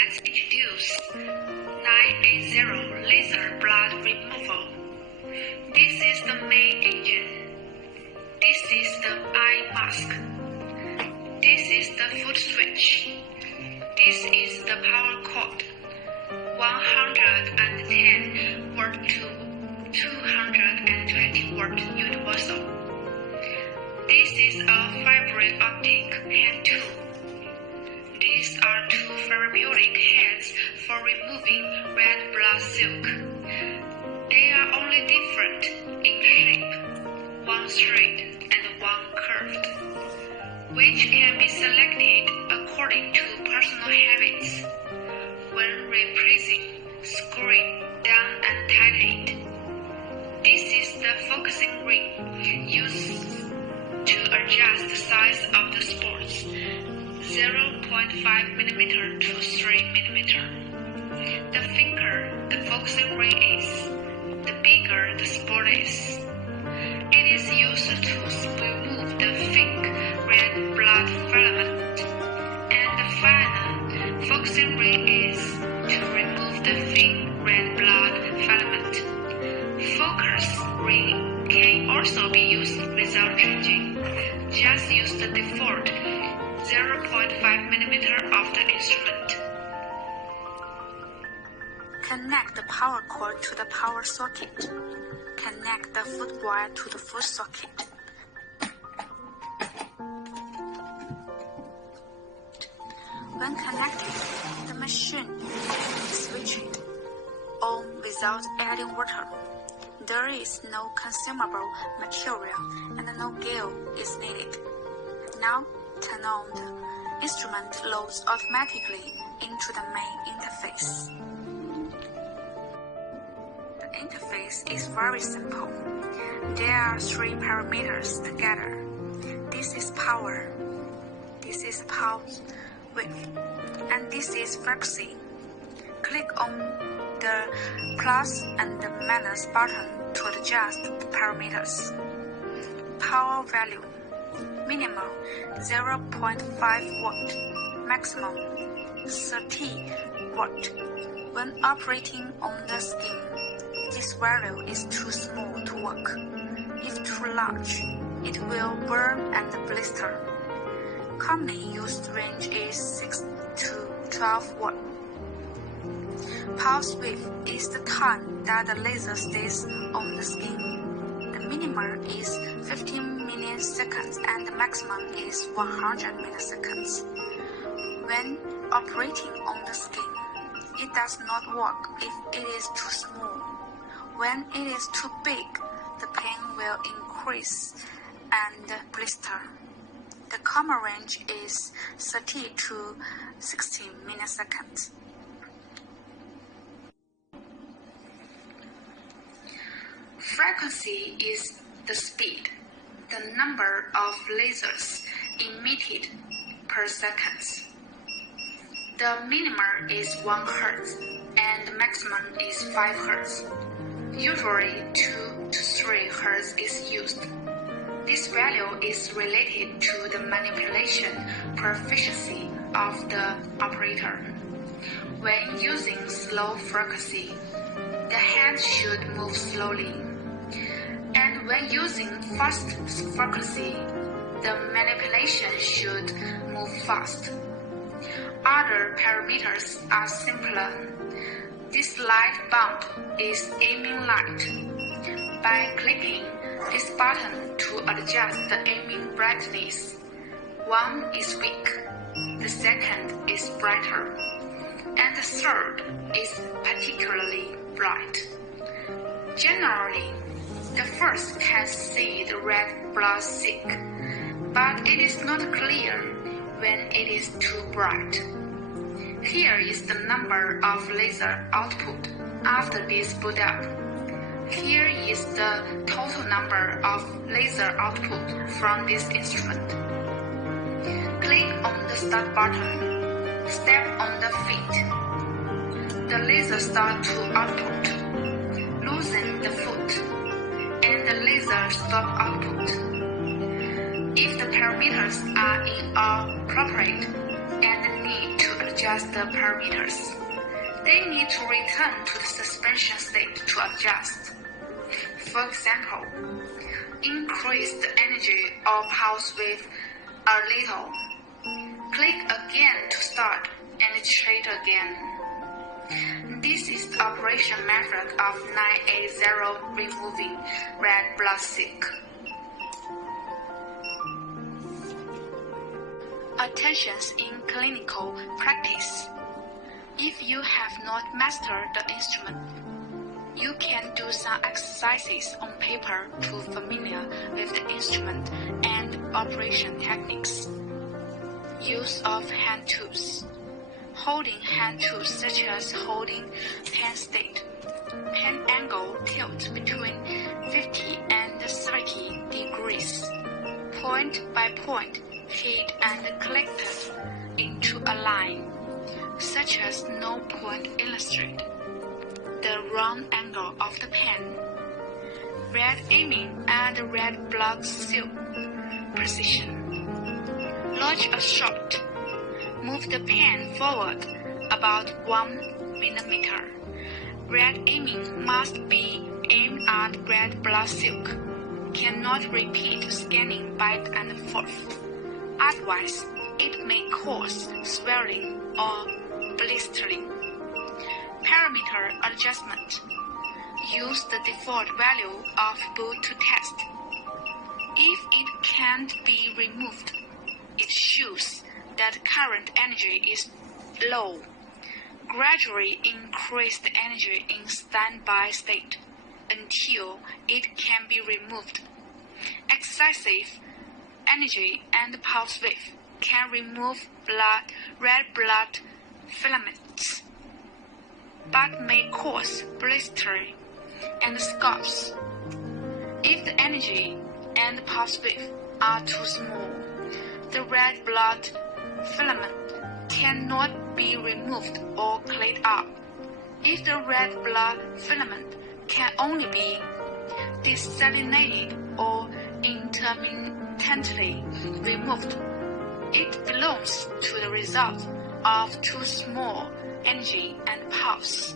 let's introduce 980 laser blood removal. This is the main engine. This is the eye mask. This is the foot switch. This is the power cord. 110 watt to 220 watt universal. This is a fiber optic hand tool. These are two therapeutic heads for removing red blood silk. They are only different in shape, one straight and one curved, which can be selected according to personal habits. When replacing, screwing down and tighten it. This is the focusing ring used to adjust the size of the spots, 0.5 mm to 3 mm. The thicker the focusing ring is, the bigger the spot is. It is used to remove the thick red blood filament, and the final focusing ring is to remove the thin red blood filament. Focus ring can also be used without changing. Just use the default 0.5 mm of the instrument. Connect the power cord to the power socket. Connect the foot wire to the foot socket. When connected, the machine is switched on without adding water. There is no consumable material and no gear is needed. Now, turn on the instrument loads automatically into the main interface. The interface is very simple. There are 3 parameters together. This is power, this is pulse width, and this is frequency. Click on the plus and the minus button to adjust the parameters. Power value: minimum 0.5 watt, maximum 30 watt. When operating on the skin, this value is too small to work. If too large, it will burn and blister. Commonly used range is 6 to 12 watt. Pulse width is the time that the laser stays on the skin. The minimum is 15 milliseconds and the maximum is 100 milliseconds. When operating on the skin, it does not work if it is too small. When it is too big, the pain will increase and blister. The common range is 30 to 60 milliseconds. Frequency is the speed, the number of lasers emitted per second. The minimum is 1 Hz and the maximum is 5 Hz. Usually 2 to 3 Hz is used. This value is related to the manipulation proficiency of the operator. When using slow frequency, the hand should move slowly. And when using fast frequency, the manipulation should move fast. Other parameters are simpler. This light bulb is aiming light. By clicking this button to adjust the aiming brightness, one is weak, the second is brighter, and the third is particularly bright. Generally, the first can see the red blood silk, but it is not clear when it is too bright. Here is the number of laser output after this boot up. Here is the total number of laser output from this instrument. Click on the start button. Step on the feet. The laser starts to output. Loosen the foot, and the laser stop output. If the parameters are inappropriate and need to adjust the parameters. They need to return to the suspension state to adjust. For example, increase the energy or pulse width a little. Click again to start and titrate again. This is the operation method of 980 removing red blood silk. Attentions in clinical practice. If you have not mastered the instrument, you can do some exercises on paper to familiar with the instrument and operation techniques. Use of hand tools. Holding hand tools such as holding pen state. Pen angle tilt between 50 and 30 degrees. Point by point, hit and collected into a line, such as no point illustrate. The round angle of the pen. Red aiming and red blood silk precision. Lodge a shot. Move the pen forward about 1 millimeter. Red aiming must be aimed at red blood silk. Cannot repeat scanning back and forth. Otherwise, it may cause swelling or blistering. Parameter adjustment. Use the default value of boot to test. If it can't be removed, it shows that current energy is low. Gradually increase the energy in standby state until it can be removed. Excessive energy and pulse width can remove red blood filaments, but may cause blistering and scabs. If the energy and pulse width are too small, the red blood filament cannot be removed or cleaned up. If the red blood filament can only be desalinated or intermittently removed, it belongs to the result of too small energy and pulse.